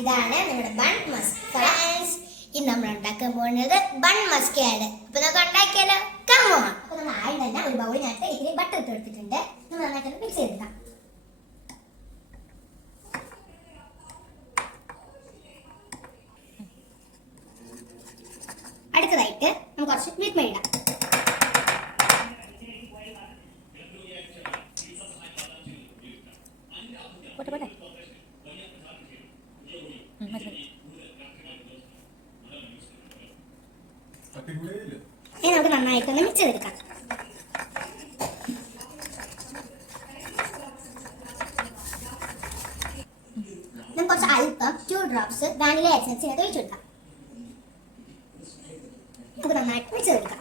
ഇതാണ് നമ്മുടെ bun Musca. ഇന്ന് നമ്മൾ ഉണ്ടാക്കാൻ പോകുന്നത് ബൺ മസ്കയാണ്. അപ്പൊ നമുക്ക് ഉണ്ടാക്കിയാലോ? കമോ. അപ്പൊ നമ്മൾ ആദ്യം തന്നെ ഒരു ബൗളിനകത്ത് ഇത്തിരി ബട്ടർ ഇട്ട് കൊടുത്തിട്ടുണ്ട്. നമ്മൾ നന്നായിട്ട് മിക്സ് ചെയ്തെടുക്കാം. അടുത്തതായിട്ട് നമുക്ക് കുറച്ച് മിൽക്ക് മെയ്ഡ് ഇടാം. ഇനി നമുക്ക് നന്നായിട്ടൊന്ന് മിക്സ് ചെയ്തെടുക്കാം. നമുക്ക് കുറച്ച് അല്പം 2 ഡ്രോപ്സ് വാനില എസൻസ് ഇതിനകത്ത് ഒഴിച്ചു കൊടുക്കാം. നമുക്ക് നന്നായിട്ട് മിക്സ് ചെയ്തെടുക്കാം.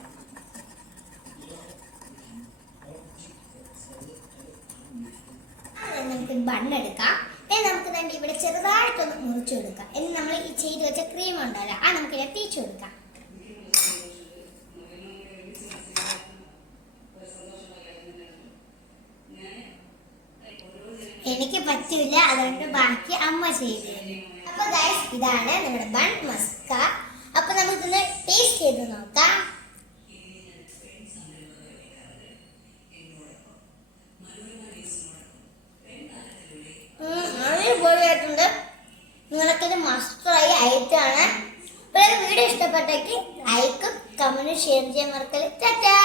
നമുക്ക് ബണ്ണെടുക്കാം. നമുക്ക് തന്നെ ഇവിടെ ചെറുതായിട്ടൊന്ന് മുറിച്ചു കൊടുക്കാം. ഇനി നമ്മൾ ഈ ചെയ്ത് വെച്ച ക്രീം ഉണ്ടല്ലോ, ആ നമുക്ക് ഇവിടെ തേച്ചു കൊടുക്കാം. എനിക്ക് പറ്റില്ല, അതുകൊണ്ട് ബാക്കി അമ്മ ചെയ്തു തരും. അപ്പൊ ഗൈസ്, ഇതാണ് നമ്മുടെ ബൺ മസ്ക. അപ്പൊ നമുക്കിന്ന് ടേസ്റ്റ് ചെയ്ത് നോക്കാം. അടിപൊളിയായിട്ടുണ്ട്. നിങ്ങൾക്കിത് മസ്റ്റായി ഐറ്റാണ്. വീഡിയോ ഇഷ്ടപ്പെട്ടെങ്കിൽ ലൈക്കും കമന്റും ഷെയർ ചെയ്യാൻ മറക്കല്ലേ. ടാറ്റാ.